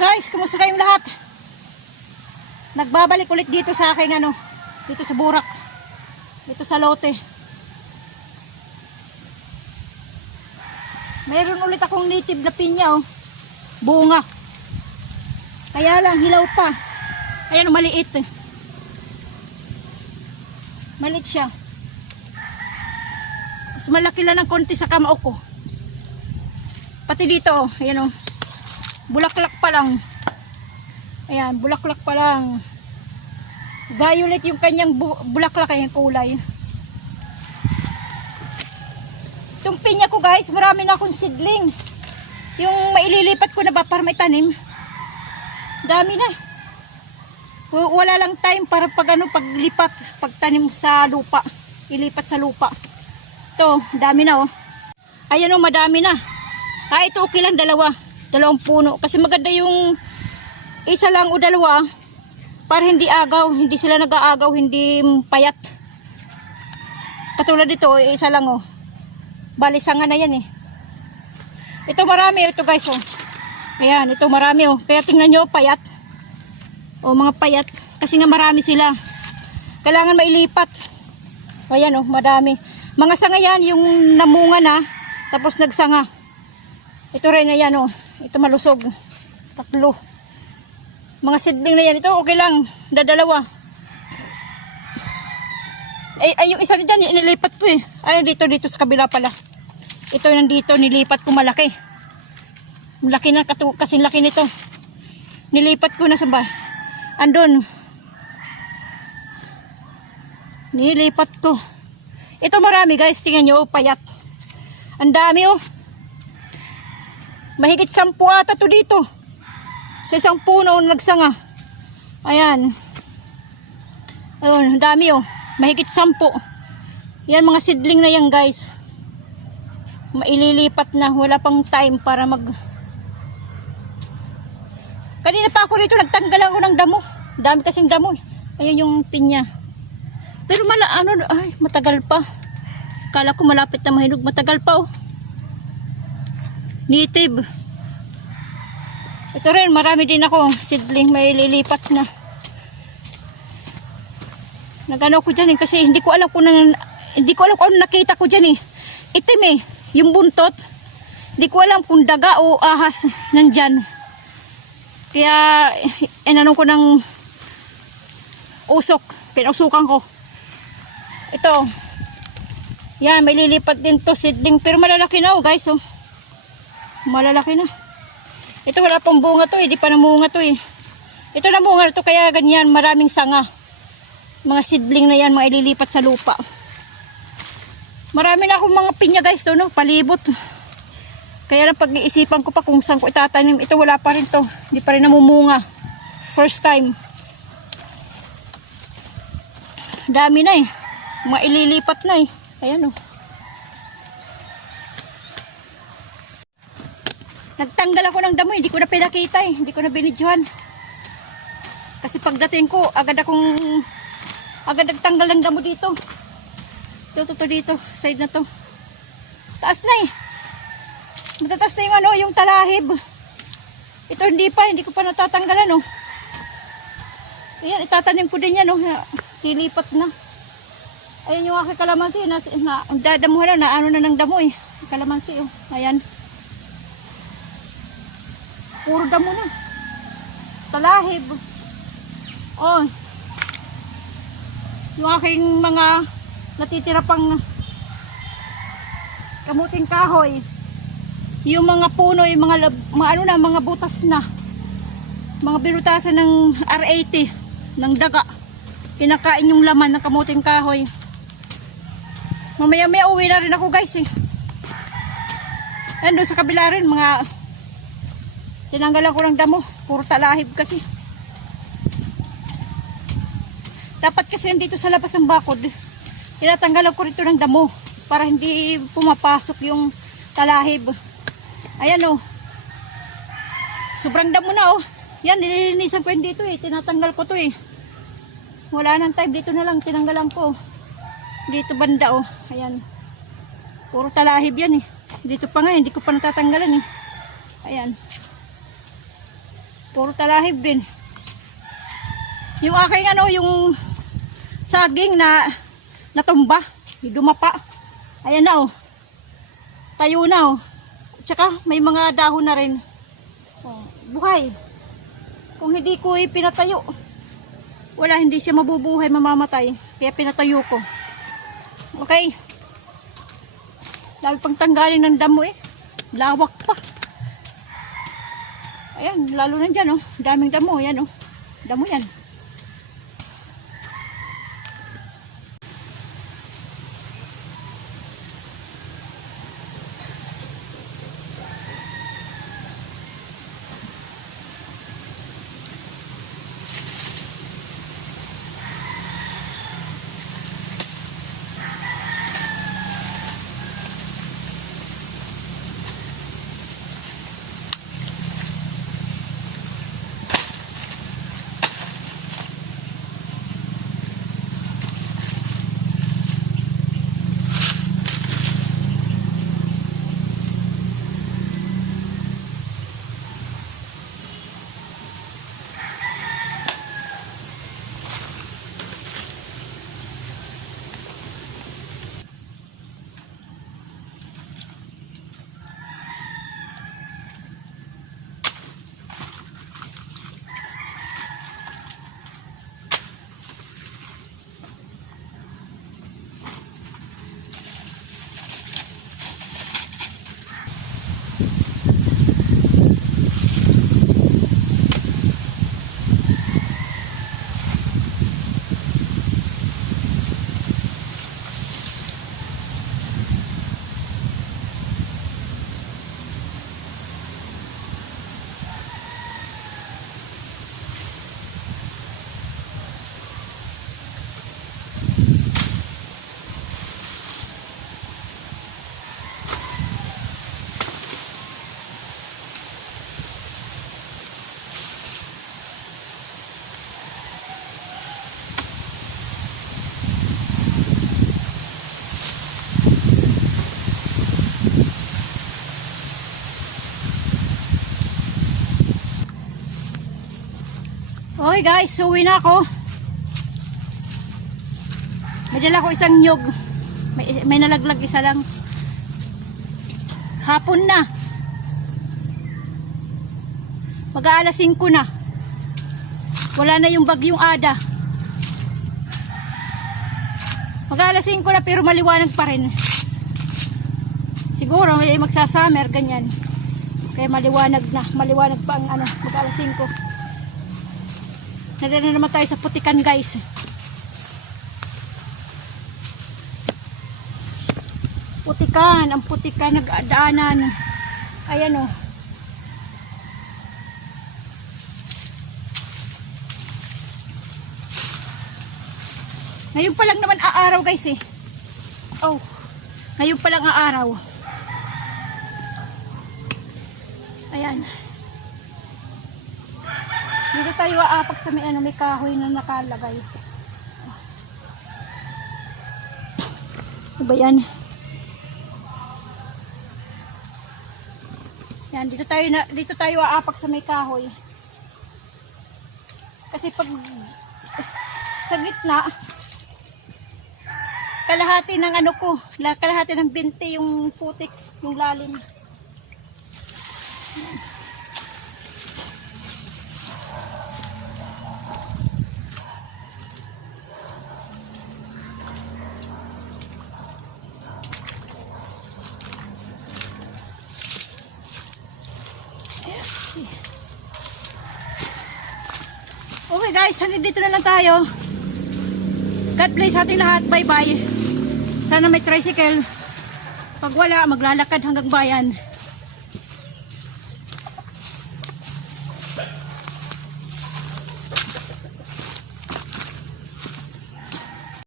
guys, kumusta kayong lahat? Nagbabalik ulit dito sa aking dito sa Burak. Dito sa lote. Mayroon ulit akong native na pinya bunga. Kaya lang hilaw pa. Ayan maliit. Maliit siya. Mas malaki lang ng konti sa kamao ko. Pati dito ayan bulaklak pa lang. Ayan, bulaklak pa lang. Violet yung kanyang bulaklak yung kulay. Itong pinya ko guys, marami na akong seedling. Yung maililipat ko na ba para may tanim. Dami na. Wala lang time para paglipat, pagtanim sa lupa. Ilipat sa lupa. Ito, dami na Ayan madami na. Ito okay lang dalawang puno. Kasi maganda yung isa lang o dalawa para hindi agaw. Hindi sila nag-aagaw, hindi payat. Katulad dito, isa lang Bali sanga na yan Ito marami ito guys Ayan, ito marami Kaya tingnan nyo, payat. Mga payat. Kasi nga marami sila. Kailangan mailipat. Ayan madami. Mga sanga yan, yung namunga na, tapos nagsanga. Ito rin ayan ito malusog. Tatlo. Mga seedling na yan. Ito okay lang. Dadalawa. Ay yung isa dyan nilipat ko Ay dito sa kabila pala. Ito nandito nilipat ko malaki. Malaki na kasi laki nito. Nilipat ko na sa andun. Nilipat ko. Ito marami guys. Tingnan nyo payat. Ang dami Mahigit 10 ata to dito. Sa isang puno nagsanga. Ayan. Ayun, dami Mahigit 10. Yan mga seedling na yan guys. Maililipat na. Wala pang time para Kanina pa ako rito nagtanggal ako ng damo. Dami kasing damo Ayun yung pinya. Pero matagal pa. Kala ko malapit na mahinog. Matagal pa Native. Ito rin, marami din ako seedling may lilipat na. Nagano ko dyan kasi hindi ko alam kung ano nakita ko dyan Itim yung buntot. Hindi ko alam kung daga o ahas nandyan. Kaya inanong ko ng usok. Pinusukan ko. Ito. Yan, may lilipat din to seedling. Pero malalaki na guys Malalaki na. Ito wala pang bunga to Di pa namunga to Ito namunga to kaya ganyan. Maraming sanga. Mga seedling na yan. Mga ililipat sa lupa. Marami na akong mga pinya guys to palibot. Kaya lang pag-iisipan ko pa kung saan ko itatanim. Ito wala pa rin to. Di pa rin namumunga. First time. Dami na Mga ililipat na Ayan Nagtanggal ako ng damo, hindi ko na pinakita hindi ko na binidyohan. Kasi pagdating ko, agad nagtanggal ng damo dito. Ito dito, side na to. Taas na Matataas na yung talahib. Ito hindi ko pa natatanggalan Ayan, itatanim ko din yan Lilipat na. Ayan yung aking kalamansi dadamuhan na na ng damo Kalamansi Ayan. Puro damo na. Talahib. Yung aking mga natitira pang kamuting kahoy. Yung mga puno, yung mga butas na. Mga birutasan ng R80 ng daga. Kinakain yung laman ng kamuting kahoy. Mamaya uwi na rin ako guys Ando sa kabila rin tinanggalan ko ng damo. Puro talahib kasi. Dapat kasi dito sa labas ng bakod. Tinatanggalan ko rito ng damo. Para hindi pumapasok yung talahib. Ayan Sobrang damo na Yan, nililinisan ko yun dito Tinatanggal ko to Wala nang time. Dito na lang tinanggalan ko. Dito banda Ayan. Puro talahib yan Dito pa nga hindi ko pa natatanggalan Ayan. Puro talahib din. Yung aking ano, yung saging na natumba, dumapa. Ayan na oh. Tayo na oh. Tsaka may mga dahon na rin. Oh, buhay. Kung hindi ko pinatayo, wala, hindi siya mabubuhay, mamamatay. Kaya pinatayo ko. Okay. Lagi pang tanggalin ng damo eh. Lawak pa. Ayan, lalo na dyan oh. Daming damo, yan oh. Damo yan. Okay guys, uwi na ako. May dala ko isang nyog. May nalaglag isa lang. Hapon na. Mag-aalas 5 na. Wala na yung bagyong Ada. Mag-aalas 5 na pero maliwanag pa rin. Siguro may magsasummer ganyan. Kaya maliwanag na. Maliwanag pa ang ano, mag-aalas 5. Nadala naman tayo sa putikan guys. Putikan, ang putikan nagdaanan. Ayan oh. Ngayon pa lang naman aaraw guys eh. Oh. Ngayon pa lang aaraw. Ayan. Dito tayo aapak sa may, ano, may kahoy na nakalagay. Ano ba yan? Yan, dito tayo aapak sa may kahoy. Kasi pag sa gitna, kalahati ng ano ko, kalahati ng binti yung putik, yung lalim. Okay guys, dito na lang tayo. God bless sa ating lahat. Bye bye. Sana may tricycle. Pag wala, maglalakad hanggang bayan.